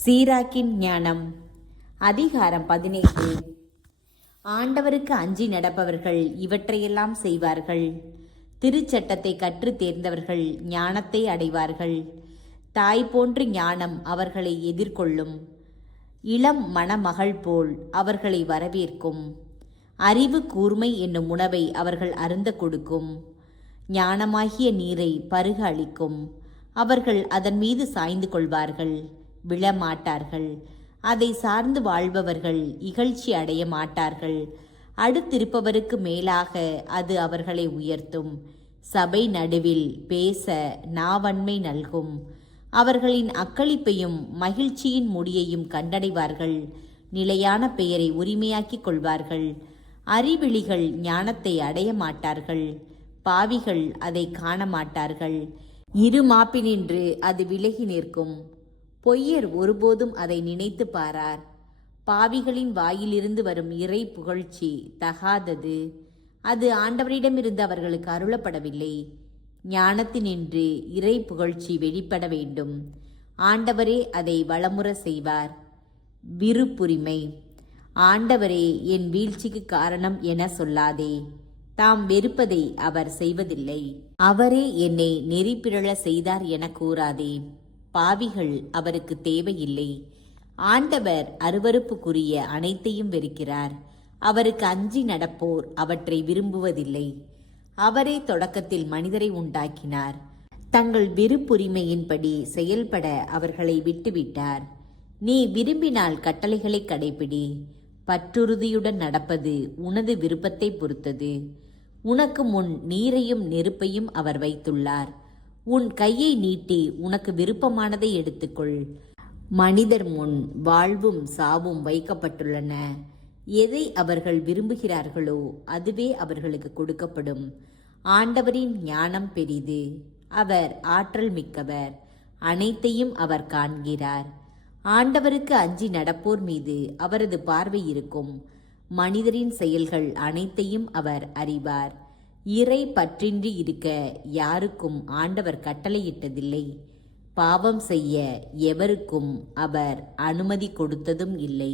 சீராக்கின் ஞானம். அதிகாரம் 17. ஆண்டவருக்கு அஞ்சி நடப்பவர்கள் இவற்றையெல்லாம் செய்வார்கள். திருச்சட்டத்தை கற்று தேர்ந்தவர்கள் ஞானத்தை அடைவார்கள். தாய் போன்று ஞானம் அவர்களை எதிர்கொள்ளும். இளம் மணமகள் போல் அவர்களை வரவேற்கும். அறிவு கூர்மை என்னும் உணவை அவர்கள் அருந்த கொடுக்கும். ஞானமாகிய நீரை பருக அளிக்கும். அவர்கள் அதன் மீது சாய்ந்து கொள்வார்கள், விழமாட்டார்கள். அதை சார்ந்து வாழ்பவர்கள் இகழ்ச்சி அடைய மாட்டார்கள். அடுத்திருப்பவருக்கு மேலாக அது அவர்களை உயர்த்தும். சபை நடுவில் பேச நாவன்மை நல்கும். அவர்களின் அக்களிப்பையும் மகிழ்ச்சியின் முடியையும் கண்டடைவார்கள். நிலையான பெயரை உரிமையாக்கிக் கொள்வார்கள். அறிவிழிகள் ஞானத்தை அடைய மாட்டார்கள். பாவிகள் அதை காண மாட்டார்கள். இரு மாப்பினின்று அது விலகி நிற்கும். பொய்யர் ஒருபோதும் அதை நினைத்து பாரார். பாவிகளின் வாயிலிருந்து வரும் இறை புகழ்ச்சி தகாதது. அது ஆண்டவரிடமிருந்து அவர்களுக்கு அருளப்படவில்லை. ஞானத்தினின்று இறை புகழ்ச்சி வெளிப்பட வேண்டும். ஆண்டவரே அதை வளமுற செய்வார். விருப்புரிமை. ஆண்டவரே என் வீழ்ச்சிக்கு காரணம் என சொல்லாதே. தாம் வெறுப்பதை அவர் செய்வதில்லை. அவரே என்னை நெறிப்பிரள செய்தார் என கூறாதே. பாவிகள் அவருக்கு தேவையில்லை. ஆண்டவர் அருவருப்புக்குரிய அனைத்தையும் வெறுக்கிறார். அவருக்கு அஞ்சி நடப்போர் அவற்றை விரும்புவதில்லை. அவரே தொடக்கத்தில் மனிதரை உண்டாக்கினார். தங்கள் விருப்புரிமையின்படி செயல்பட அவர்களை விட்டுவிட்டார். நீ விரும்பினால் கட்டளைகளை கடைபிடி. பற்றுறுதியுடன் நடப்பது உனது விருப்பத்தை பொறுத்தது. உனக்கு முன் நீரையும் நெருப்பையும் அவர் வைத்துள்ளார். உன் கையை நீட்டி உனக்கு விருப்பமானதை எடுத்துக்கொள். மனிதர் முன் வாழ்வும் சாவும் வைக்கப்பட்டுள்ளன. எதை அவர்கள் விரும்புகிறார்களோ அதுவே அவர்களுக்கு கொடுக்கப்படும். ஆண்டவரின் ஞானம் பெரிது. அவர் ஆற்றல் மிக்கவர். அனைத்தையும் அவர் காண்கிறார். ஆண்டவருக்கு அஞ்சி நடப்போர் மீது அவரது பார்வை இருக்கும். மனிதரின் செயல்கள் அனைத்தையும் அவர் அறிவார். இறை பற்றின்றி இருக்க யாருக்கும் ஆண்டவர் கட்டளையிட்டதில்லை. பாவம் செய்ய எவருக்கும் அவர் அனுமதி கொடுத்ததும் இல்லை.